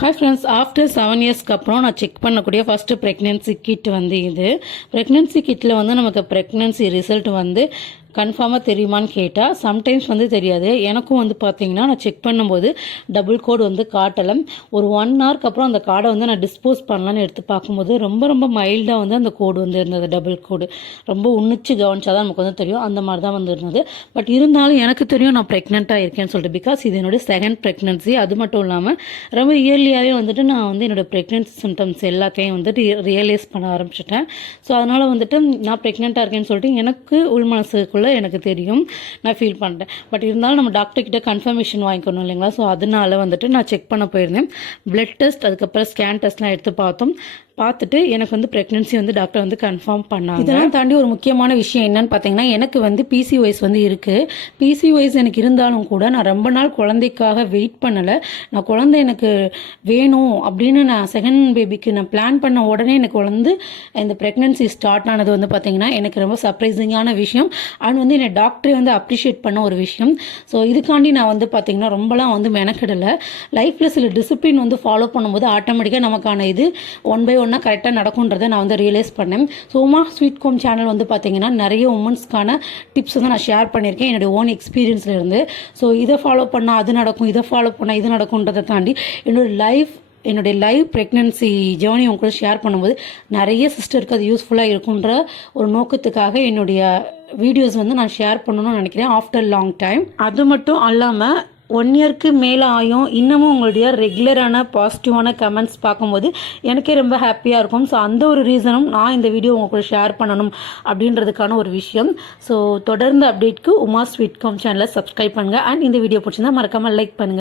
Hi friends, after 7 இயர்ஸ்க்கு அப்புறம் நான் செக் பண்ணக்கூடிய ஃபஸ்ட்டு ப்ரெக்னென்சி கிட் வந்து இது. ப்ரெக்னென்சி கிட்டில் வந்து நமக்கு ப்ரெக்னென்சி ரிசல்ட் வந்து கன்ஃபார்மாக தெரியுமான்னு கேட்டால் சம்டைம்ஸ் வந்து தெரியாது. எனக்கும் வந்து பார்த்தீங்கன்னா நான் செக் பண்ணும்போது டபுள் கோட் வந்து காட்டலை. ஒரு 1 ஹவருக்கு அப்புறம் அந்த கார்டை வந்து நான் டிஸ்போஸ் பண்ணலான்னு எடுத்து பார்க்கும்போது ரொம்ப மைல்டாக வந்து அந்த கோடு வந்து இருந்தது. டபுள் கோடு ரொம்ப உன்னிச்சு கவனிச்சா தான் நமக்கு வந்து தெரியும். அந்த மாதிரி தான் வந்து இருந்தது. பட் இருந்தாலும் எனக்கு தெரியும் நான் ப்ரெக்னெண்ட்டாக இருக்கேன்னு சொல்லிட்டு. பிகாஸ் இது என்னோடய செகண்ட் ப்ரெக்னென்சி. அது மட்டும் இல்லாமல் ரொம்ப இயர்லியாகவே வந்துட்டு நான் வந்து என்னோடய ப்ரெக்னென்சி சிம்டம்ஸ் எல்லாத்தையும் வந்துட்டு ரியலைஸ் பண்ண ஆரம்பிச்சிட்டேன். ஸோ அதனால் வந்துட்டு நான் ப்ரெக்னெண்ட்டாக இருக்கேன்னு சொல்லிட்டு எனக்கு உள் மனசுக்குள்ள எனக்கு தெரியும், நான் ஃபீல் பண்ணுறேன். பட் இருந்தாலும் நம்ம டாக்டர் கிட்ட கன்ஃபர்மேஷன் வாங்கிக்கணும் இல்லைங்களா? ஸோ அதனால வந்துட்டு நான் செக் பண்ண போயிருந்தேன். பிளட் டெஸ்ட், அதுக்கப்புறம் ஸ்கேன் டெஸ்ட்லாம் எடுத்து பார்த்துட்டு எனக்கு வந்து ப்ரெக்னென்சி வந்து டாக்டர் வந்து கன்ஃபார்ம் பண்ணாங்க. இதெல்லாம் தாண்டி ஒரு முக்கியமான விஷயம் என்னன்னு பார்த்தீங்கன்னா, எனக்கு வந்து PCOS வந்து இருக்குது. PCOS எனக்கு இருந்தாலும் கூட நான் ரொம்ப நாள் குழந்தைக்காக வெயிட் பண்ணலை. நான் குழந்தை எனக்கு வேணும் அப்படின்னு நான் செகண்ட் பேபிக்கு நான் பிளான் பண்ண உடனே எனக்கு வந்து இந்த ப்ரெக்னென்சி ஸ்டார்ட் ஆனது வந்து பார்த்தீங்கன்னா எனக்கு ரொம்ப சர்ப்ரைசிங்கான விஷயம். அண்ட் வந்து என்னை டாக்டரே வந்து அப்ரிஷியேட் பண்ண ஒரு விஷயம். ஸோ இதுக்காண்டி நான் வந்து பார்த்தீங்கன்னா ரொம்பலாம் வந்து மெனக்கிடலை. லைஃப்பில் சில டிசிப்ளின் வந்து ஃபாலோ பண்ணும்போது ஆட்டோமேட்டிக்காக நமக்கான இது 1 by 1 கரெக்டாக நடக்கும்ன்றதை நான் வந்து ரியலைஸ் பண்ணேன். So Uma sweet home channel வந்து பார்த்தீங்கன்னா நிறைய உமன்ஸ்க்கான டிப்ஸ் வந்து நான் ஷேர் பண்ணியிருக்கேன் என்னுடைய ஓன் எக்ஸ்பீரியன்ஸில் இருந்து. ஸோ இதை ஃபாலோ பண்ணால் அது நடக்கும், இதை ஃபாலோ பண்ணால் இது நடக்கும்ன்றதை தாண்டி என்னுடைய லைவ் ப்ரெக்னென்சி ஜேர்னி உங்க கூட ஷேர் பண்ணும்போது நிறைய சிஸ்டருக்கு அது யூஸ்ஃபுல்லாக இருக்குன்ற ஒரு நோக்கத்துக்காக என்னுடைய வீடியோஸ் வந்து நான் ஷேர் பண்ணணும்னு நினைக்கிறேன் ஆஃப்டர் லாங் டைம். அது மட்டும் இல்லாமல் 1 இயருக்கு மேலே ஆகும் இன்னமும் உங்களுடைய ரெகுலரான பாசிட்டிவான கமெண்ட்ஸ் பார்க்கும்போது எனக்கே ரொம்ப ஹாப்பியாக இருக்கும். ஸோ அந்த ஒரு ரீசனும் நான் இந்த வீடியோ உங்க கூட ஷேர் பண்ணணும் அப்படின்றதுக்கான ஒரு விஷயம். ஸோ தொடர்ந்து அப்டேட்க்கு உமா ஸ்வீட் ஹோம் சேனலை சப்ஸ்கிரைப் பண்ணுங்கள். அண்ட் இந்த வீடியோ பிடிச்சிருந்தா மறக்காமல் லைக் பண்ணுங்கள்.